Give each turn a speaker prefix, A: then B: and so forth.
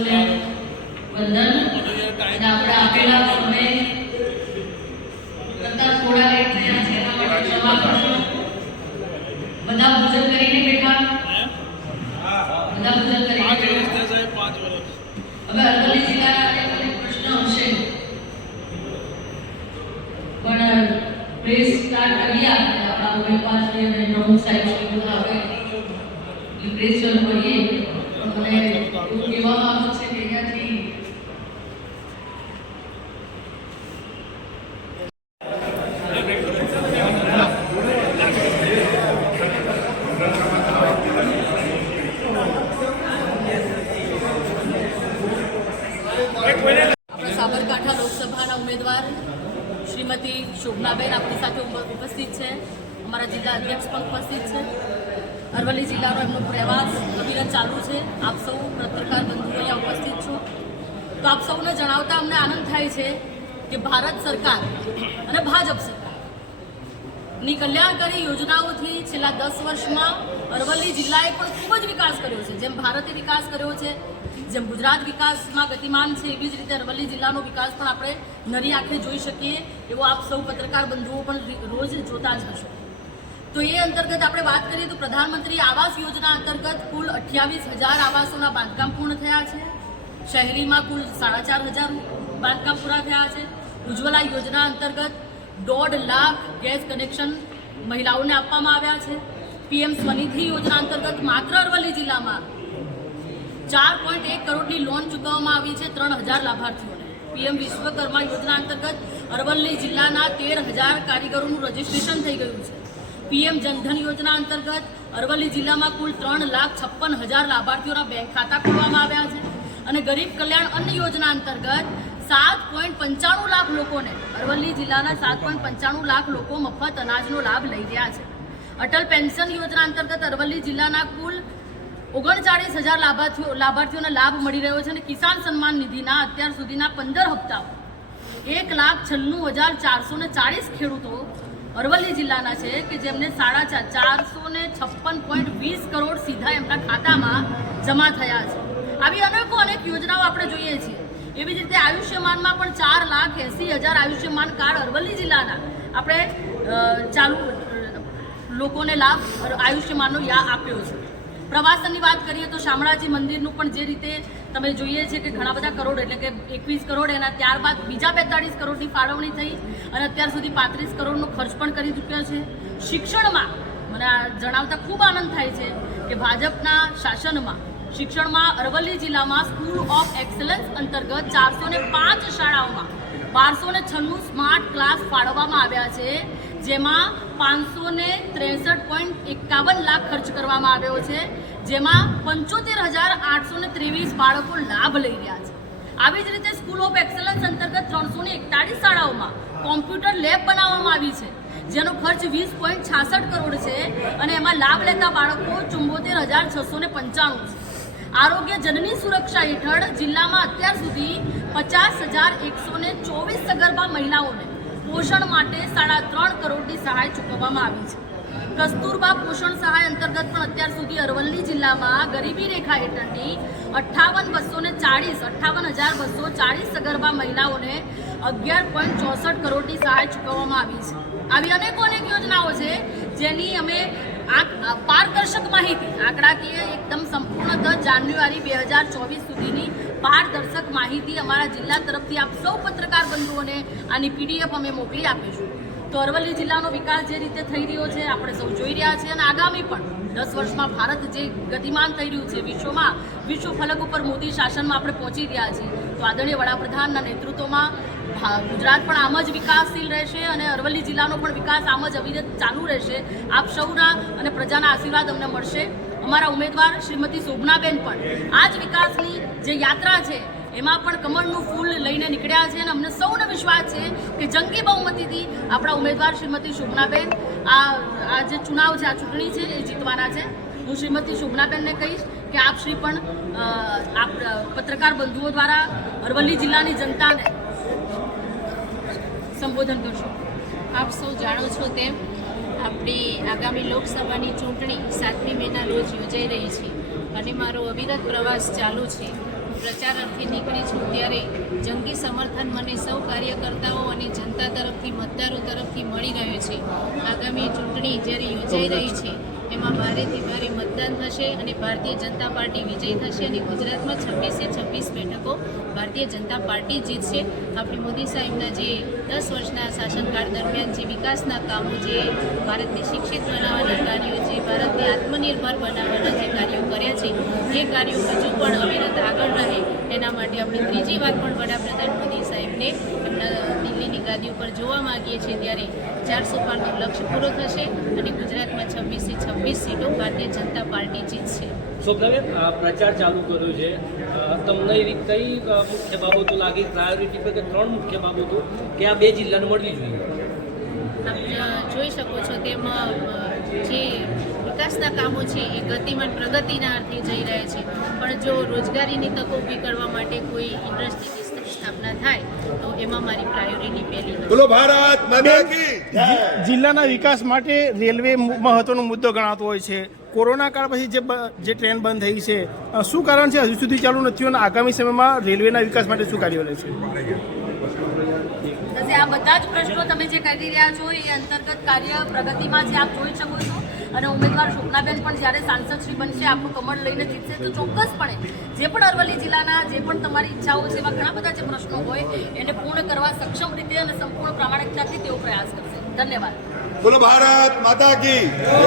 A: સૌને વંદન અને આપણે આપેલા સમય કરતાં થોડા લેટ થયા છે એના માટે ક્ષમા કરશો બધા ભોજન કરીને બેઠા બધા ભોજન કરીને બેઠા હવે અરવલ્લી જિલ્લાના અનેક અનેક પ્રશ્ન હશે પણ પ્રેસ સ્ટાર્ટ કરીએ આપણે આપણા ઉમેદવારશ્રી અને પ્રમુખ સાહેબ શ્રી બધા હવે પ્રેસ શરૂ કરીએ તો મને સાબરકાંઠા લોકસભાના ઉમેદવાર શ્રીમતી શોભનાબેન આપણી સાથે ઉપ- ઉપસ્થિત છે. અમારા જિલ્લા અધ્યક્ષ પણ ઉપસ્થિત છે. અરવલ્લી જિલ્લાનો એમનો પ્રવાસ અવિરત ચાલુ છે. આપ સૌ પત્રકાર બંધુઓ અહીંયા ઉપસ્થિત છો. તો આપ સૌને જણાવતા અમને આનંદ થાય છે કે ભારત સરકાર અને ભાજપ સરકારની કલ્યાણકારી યોજનાઓથી છેલ્લા દસ વર્ષમાં અરવલ્લી જિલ્લાએ પણ ખૂબ જ વિકાસ કર્યો છે. જેમ ભારતે વિકાસ કર્યો છે, જેમ ગુજરાત વિકાસમાં ગતિમાન છે, એવી જ રીતે અરવલ્લી જિલ્લાનો વિકાસ પણ આપણે નરી આંખે જોઈ શકીએ એવો આપ સૌ પત્રકાર બંધુઓ પણ રોજ જોતા જ હશો. તો એ અંતર્ગત આપણે વાત કરીએ તો પ્રધાનમંત્રી આવાસ યોજના અંતર્ગત કુલ અઠ્યાવીસ હજાર આવાસોના બાંધકામ પૂર્ણ થયા છે. શહેરીમાં કુલ સાડા ચાર હજાર બાંધકામ પૂરા થયા છે. ઉજ્જવલા યોજના અંતર્ગત દોઢ લાખ ગેસ કનેક્શન મહિલાઓને આપવામાં આવ્યા છે. પીએમ સ્વનિધિ યોજના અંતર્ગત માત્ર અરવલ્લી જિલ્લામાં ચાર પોઈન્ટ એક કરોડની લોન ચૂકવવામાં આવી છે ત્રણ હજાર લાભાર્થીઓને. પીએમ વિશ્વકર્મા યોજના અંતર્ગત અરવલ્લી જિલ્લાના તેર હજાર કારીગરોનું રજીસ્ટ્રેશન થઈ ગયું છે. પીએમ જનધન યોજના અંતર્ગત અરવલ્લી જિલ્લામાં કુલ ત્રણ લાખ છપ્પન હજાર લાભાર્થીઓના બેંક ખાતા ખોલવામાં આવ્યા છે અને ગરીબ કલ્યાણ અન્ન યોજના અંતર્ગત સાત પોઈન્ટ પંચાણું લાખ લોકોને અરવલ્લી જિલ્લાના સાત પોઈન્ટ પંચાણું લાખ લોકો મફત અનાજનો લાભ લઈ રહ્યા છે. અટલ પેન્શન યોજના અંતર્ગત અરવલ્લી જિલ્લાના કુલ ઓગણચાળીસ હજાર લાભાર્થીઓ લાભાર્થીઓને લાભ મળી રહ્યો છે અને કિસાન સન્માન નિધિના અત્યાર સુધીના પંદર હપ્તાઓ એક લાખ છન્નું હજાર ચારસો ને ચાળીસ ખેડૂતો અરવલ્લી જિલ્લાના છે કે જેમને સાડા ચાર ચારસો ને છપ્પન પોઈન્ટ વીસ કરોડ સીધા એમના ખાતામાં જમા થયા છે. આવી અનેકો અનેક યોજનાઓ આપણે જોઈએ છીએ. એવી જ રીતે આયુષ્યમાનમાં પણ ચાર લાખ એંસી હજાર આયુષ્યમાન કાર્ડ અરવલ્લી જિલ્લાના. આપણે ચાલુ લોકોને લાભ આયુષ્યમાનનો યા આપ્યો છે. પ્રવાસનની વાત કરીએ તો શામળાજી મંદિરનું પણ જે રીતે તમે જોઈએ છે કે ઘણા બધા કરોડ, એટલે કે એકવીસ કરોડ, એના ત્યારબાદ બીજા બેતાળીસ કરોડની ફાળવણી થઈ અને અત્યાર સુધી પાંત્રીસ કરોડનો ખર્ચ પણ કરી ચૂક્યો છે. શિક્ષણમાં મને જણાવતા ખૂબ આનંદ થાય છે કે ભાજપના શાસનમાં, શિક્ષણમાં અરવલ્લી જિલ્લામાં સ્કૂલ ઓફ એક્સલન્સ અંતર્ગત ચારસો ને પાંચ શાળાઓમાં બારસો ને છન્નું સ્માર્ટ ક્લાસ ફાળવવામાં આવ્યા છે. જેમાં પાંચસો ને ત્રેસઠ પોઈન્ટ એકાવન લાખ ખર્ચ કરવામાં આવ્યો છે, જેમાં પંચોતેર હજાર આઠસો ને ત્રેવીસ બાળકો લાભ લઈ રહ્યા છે. આવી જ રીતે સ્કૂલ ઓફ એક્સલન્સ અંતર્ગત ત્રણસો ને એકતાળીસ શાળાઓમાં કોમ્પ્યુટર લેબ બનાવવામાં આવી છે, જેનો ખર્ચ વીસ પોઈન્ટ છાસઠ કરોડ છે અને એમાં લાભ લેતા બાળકો ચુંબોતેર હજાર છસો ને પંચાણું છે. આરોગ્ય જનની સુરક્ષા હેઠળ જિલ્લામાં અત્યાર સુધી પચાસ હજાર એકસો ને ચોવીસ સગર્ભા મહિલાઓને પોષણ માટે સાડા ત્રણ કરોડની સહાય ચૂકવવામાં આવી છે. કસ્તુરબા પોષણ સહાય અંતર્ગત પણ અત્યાર સુધી અરવલ્લી જિલ્લામાં ગરીબી રેખા હેઠળની અઠ્ઠાવન બસો ને ચાળીસ, અઠ્ઠાવન હજાર બસો ચાળીસ સગર્ભા મહિલાઓને અગિયાર પોઈન્ટ ચોસઠ કરોડની સહાય ચૂકવવામાં આવી છે. આવી અનેકો અનેક યોજનાઓ છે જેની અમે પારદર્શક માહિતી આંકડાકીય એકદમ સંપૂર્ણતઃ જાન્યુઆરી બે હજાર ચોવીસ સુધીની પારદર્શક માહિતી અમારા જિલ્લા તરફથી આપ સૌ પત્રકાર બંધુઓને આની પીડીએફ અમે મોકલી આપીશું. તો અરવલ્લી જિલ્લાનો વિકાસ જે રીતે થઈ રહ્યો છે, આપણે સૌ જોઈ રહ્યા છીએ અને આગામી પણ દસ વર્ષમાં ભારત જે ગતિમાન થઈ રહ્યું છે વિશ્વમાં, વિશ્વ ફલક ઉપર મોદી શાસનમાં આપણે પહોંચી રહ્યા છીએ. તો આદરણીય વડાપ્રધાનના નેતૃત્વમાં ગુજરાત પણ આમ જ વિકાસશીલ રહેશે અને અરવલ્લી જિલ્લાનો પણ વિકાસ આમ જ અવિરત ચાલુ રહેશે. આપ સૌના અને પ્રજાના આશીર્વાદ અમને મળશે. અમારા ઉમેદવાર શ્રીમતી શોભનાબેન પણ. આ જ વિકાસની જે યાત્રા છે, એમાં પણ કમળનું ફૂલ લઈને નીકળ્યા છે અને અમને સૌને વિશ્વાસ છે કે જંગી બહુમતીથી આપણા ઉમેદવાર શ્રીમતી શોભનાબેન આ આ જે ચુનાવ છે, આ ચૂંટણી છે, એ જીતવાના છે. હું શ્રીમતી શોભનાબેનને કહીશ કે આપ શ્રી પણ આપ પત્રકાર બંધુઓ દ્વારા અરવલ્લી જિલ્લાની જનતાને સંબોધન કરશો.
B: આપ સૌ જાણો છો તેમ આપણી આગામી લોકસભાની ચૂંટણી સાતમી મેના રોજ યોજાઈ રહી છે અને મારો અવિરત પ્રવાસ ચાલુ છે. પ્રચાર અર્થે નીકળી છું ત્યારે જંગી સમર્થન મને સૌ કાર્યકર્તાઓ અને જનતા તરફથી, મતદારો તરફથી મળી રહ્યો છે. આગામી ચૂંટણી જ્યારે યોજાઈ રહી છે એમાં ભારેથી ભારે મતદાન થશે અને ભારતીય જનતા પાર્ટી વિજય થશે અને ગુજરાતમાં છવ્વીસે છવ્વીસ બેઠકો ભારતીય જનતા પાર્ટી જીતશે. આપણી મોદી સાહેબના જે દસ વર્ષના શાસનકાળ દરમિયાન જે વિકાસના કામો જે ભારતને શિક્ષિત બનાવવાના કાર્યો જે ભારતને આત્મનિર્ભર બનાવવાના જે કાર્યો કર્યા છે એ કાર્યો હજુ પણ અવિરત આગળ રહે, એના માટે આપણે ત્રીજી વાર પણ વડાપ્રધાન મોદી સાહેબને એમના દિલ્હીની ગાદી ઉપર જોવા માંગીએ છીએ ત્યારે ચારસો પારનો લક્ષ્ય પૂરો થશે અને ગુજરાતમાં છવ્વીસથી છવ્વીસ સીટો ભારતીય જનતા પાર્ટી જીતશે.
C: સ્વપ્નાબેન પ્રચાર ચાલુ કર્યો છે. તમને એવી કઈ મુખ્ય બાબતો લાગી? પ્રાયોરિટી પર કે ત્રણ મુખ્ય બાબતો કે આ બે જિલ્લાને મળવી જોઈએ?
B: જોઈ શકો છો તેમાં જે વિકાસના કામો છે એ ગતિમાન પ્રગતિના અર્થે જઈ રહ્યા છે. પણ જો રોજગારીની તકો ઊભી કરવા માટે કોઈ તો એમાં મારી પ્રાયોરિટી પહેલી
D: બોલો ભારત માતા કી.
E: જિલ્લાના વિકાસ માટે રેલવે મહત્વનો મુદ્દો ગણાતો હોય છે. કોરોના કાળ પછી જે જે ટ્રેન બંધ થઈ છે શું કારણ છે? હજુ સુધી ચાલુ નથી અને આગામી સમયમાં રેલવેના વિકાસ માટે શું કાર્યો રહેશે
A: છે? આ બધા જ પ્રશ્નો તમે જે કરી રહ્યા છો એ અંતર્ગત કાર્ય પ્રગતિમાં જે આપ જોઈ શકો છો. અને ઉમેદવાર શોભનાબેન પણ જ્યારે સાંસદ શ્રી બનશે આપણું કમળ લઈને જીતશે, તો ચોક્કસપણે જે પણ અરવલ્લી જિલ્લાના જે પણ તમારી ઈચ્છાઓ છે, એવા ઘણા બધા જે પ્રશ્નો હોય, એને પૂર્ણ કરવા સક્ષમ રીતે અને સંપૂર્ણ પ્રામાણિકતાથી તેઓ પ્રયાસ કરશે. ધન્યવાદ.
D: બોલો, ભારત માતા કી.